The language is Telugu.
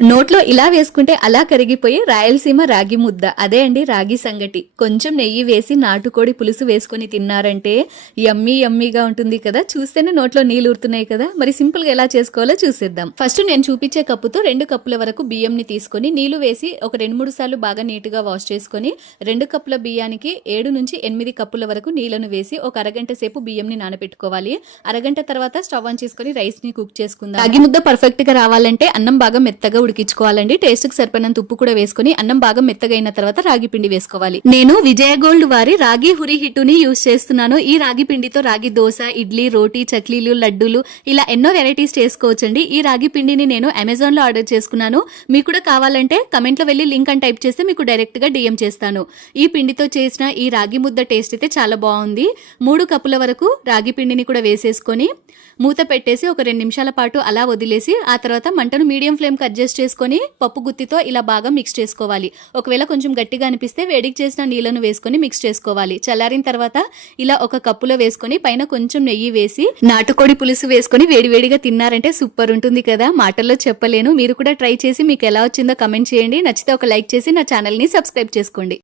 నోట్లో ఇలా వేసుకుంటే అలా కరిగిపోయి రాయలసీమ రాగి ముద్ద. అదే అండి రాగి సంగటి. కొంచెం నెయ్యి వేసి నాటుకోడి పులుసు వేసుకొని తిన్నారంటే యమ్మీ యమ్మీగా ఉంటుంది కదా. చూస్తేనే నోట్లో నీళ్ళు ఊరుతున్నాయి కదా. మరి సింపుల్గా ఎలా చేసుకోవాలో చూసేద్దాం. ఫస్ట్ నేను చూపించే కప్పుతో రెండు కప్పుల వరకు బియ్యం ని తీసుకొని నీళ్ళు వేసి ఒక రెండు మూడు సార్లు బాగా నీట్గా వాష్ చేసుకొని రెండు కప్పుల బియ్యానికి ఏడు నుంచి ఎనిమిది కప్పుల వరకు నీళ్ళను వేసి ఒక అరగంట సేపు బియ్యం ని నానబెట్టుకోవాలి. అరగంట తర్వాత స్టవ్ ఆన్ చేసుకొని రైస్ని కుక్ చేసుకుందాం. రాగి ముద్ద పర్ఫెక్ట్గా రావాలంటే అన్నం బాగా మెత్తగా ఉడికించుకోవాలండి. టేస్ట్కి సరిపడినంత ఉప్పు కూడా వేసుకుని అన్నం బాగా మెత్తగైన తర్వాత రాగి పిండి వేసుకోవాలి. నేను విజయ గోల్డ్ వారి రాగి హురి హిట్టుని యూస్ చేస్తున్నాను. ఈ రాగి పిండితో రాగి దోశ ఇడ్లీ రోటీ చక్లీలు లడ్డూలు ఇలా ఎన్నో వెరైటీస్ చేసుకోవచ్చండి. ఈ రాగి పిండిని నేను అమెజాన్లో ఆర్డర్ చేసుకున్నాను. మీకు కూడా కావాలంటే కమెంట్లో వెళ్ళి లింక్ అని టైప్ చేస్తే మీకు డైరెక్ట్గా డిఎం చేస్తాను. ఈ పిండితో చేసిన ఈ రాగి ముద్ద టేస్ట్ అయితే చాలా బాగుంది. మూడు కప్పుల వరకు రాగి పిండిని కూడా వేసేసుకొని మూత పెట్టేసి ఒక రెండు నిమిషాల పాటు అలా వదిలేసి ఆ తర్వాత మంటను మీడియం ఫ్లేమ్కి అడ్జస్ట్ చేసుకొని పప్పు గుత్తితో ఇలా బాగా మిక్స్ చేసుకోవాలి. ఒకవేళ కొంచెం గట్టిగా అనిపిస్తే వేడికి చేసిన నీళ్ళను వేసుకొని మిక్స్ చేసుకోవాలి. చల్లారిన తర్వాత ఇలా ఒక కప్పులో వేసుకొని పైన కొంచెం నెయ్యి వేసి నాటుకోడి పులుసు వేసుకొని వేడివేడిగా తిన్నారంటే సూపర్ ఉంటుంది కదా. మాటల్లో చెప్పలేను. మీరు కూడా ట్రై చేసి మీకు ఎలా వచ్చిందో కమెంట్ చేయండి. నచ్చితే ఒక లైక్ చేసి నా ఛానల్ని సబ్స్క్రైబ్ చేసుకోండి.